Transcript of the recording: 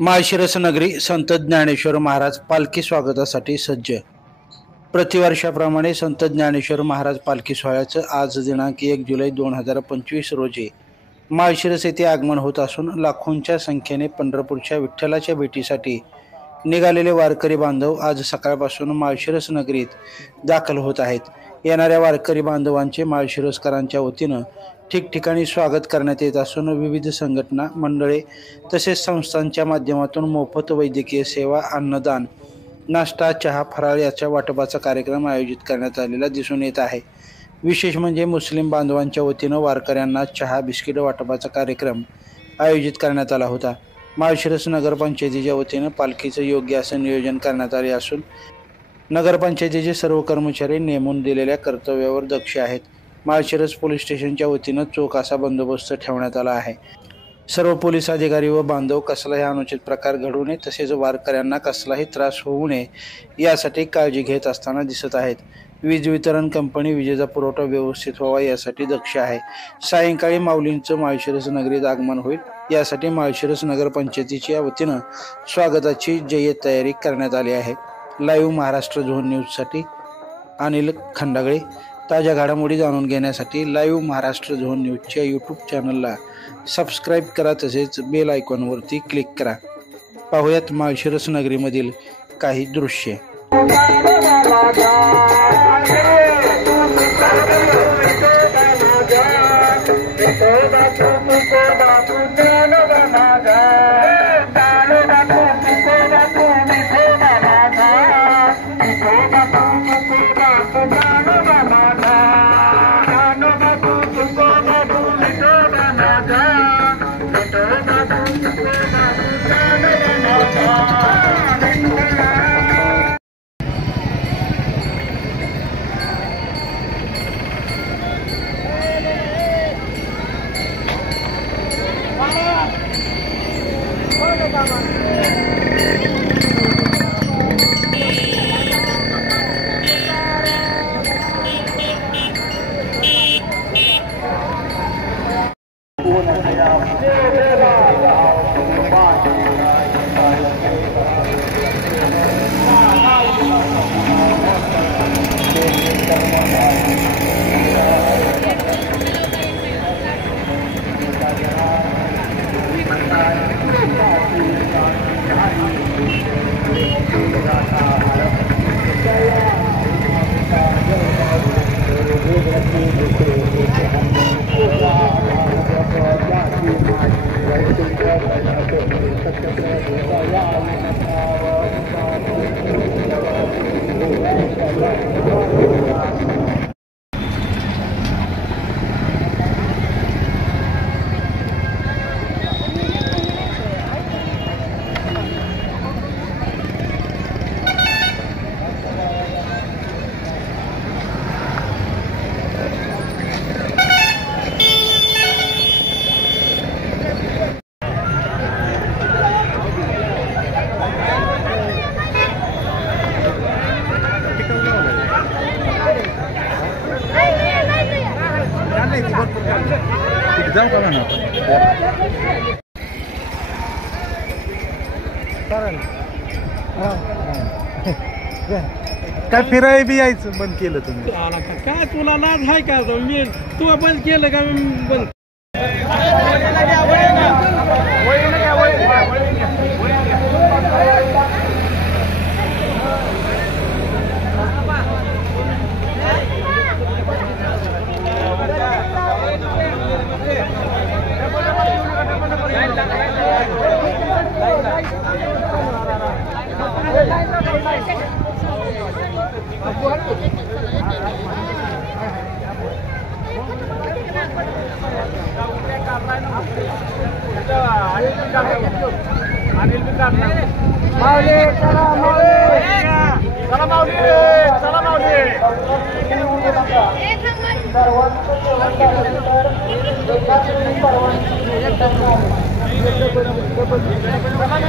माळशिरस नगरी संत ज्ञानेश्वर महाराज पालखी स्वागतासाठी सज्ज। प्रतिवर्षाप्रमाणे संत ज्ञानेश्वर महाराज पालखी सोहळ्याचं आज दिनांक 1 जुलै 2025 रोजी माळशिरस येथे आगमन होत असून लाखोंच्या संख्येने पंढरपूरच्या विठ्ठलाच्या भेटीसाठी निघालेले वारकरी बांधव आज सकाळपासून माळशिरस नगरीत दाखल होत आहेत। येणाऱ्या वारकरी बांधवांचे माळशिरसकरांच्या वतीनं ठिकठिकाणी स्वागत करण्यात येत असून विविध संघटना मंडळे तसेच संस्थांच्या माध्यमातून मोफत वैद्यकीय सेवा, अन्नदान, नाश्ता, चहा, फराळ याच्या वाटपाचा कार्यक्रम आयोजित करण्यात आलेला दिसून येत आहे। विशेष म्हणजे मुस्लिम बांधवांच्या वतीनं वारकऱ्यांना चहा बिस्किट वाटपाचा कार्यक्रम आयोजित करण्यात आला होता। माळशिरस नगरपंचायतीच्या वतीनं पालखीचं योग्य असं नियोजन करण्यात आले असून नगरपंचायतीचे सर्व कर्मचारी नेमून दिलेल्या कर्तव्यावर दक्ष आहेत। माळशिरस पोलीस स्टेशनच्या वतीनं चोख असा बंदोबस्त ठेवण्यात आला आहे। सर्व पोलीस अधिकारी व बांधव कसलाही अनुचित प्रकार घडू नये तसेच वारकऱ्यांना कसलाही त्रास होऊ नये यासाठी काळजी घेत असताना दिसत आहेत। वीज वितरण कंपनी विजेचा पुरवठा व्यवस्थित व्हावा यासाठी दक्ष आहे। सायंकाळी माऊलींचं माळशिरस नगरीत आगमन होईल यासाठी माळशिरस नगरपंचायतीच्या वतीनं स्वागताची जय्यत तयारी करण्यात आली आहे। लाईव्ह महाराष्ट्र झोन न्यूजसाठी अनिल खंडागळे। ताज्या घडामोडी जाणून घेण्यासाठी लाईव्ह महाराष्ट्र झोन न्यूजच्या यूट्यूब चॅनलला सबस्क्राईब करा तसेच बेल आयकॉनवरती क्लिक करा। पाहूयात माळशिरस नगरीमधील काही दृश्ये। काय फिराय बी यायचं बंद केलं तुम्ही? काय तुला लाज आहे का? मी तू बंद केलं का? बंद चला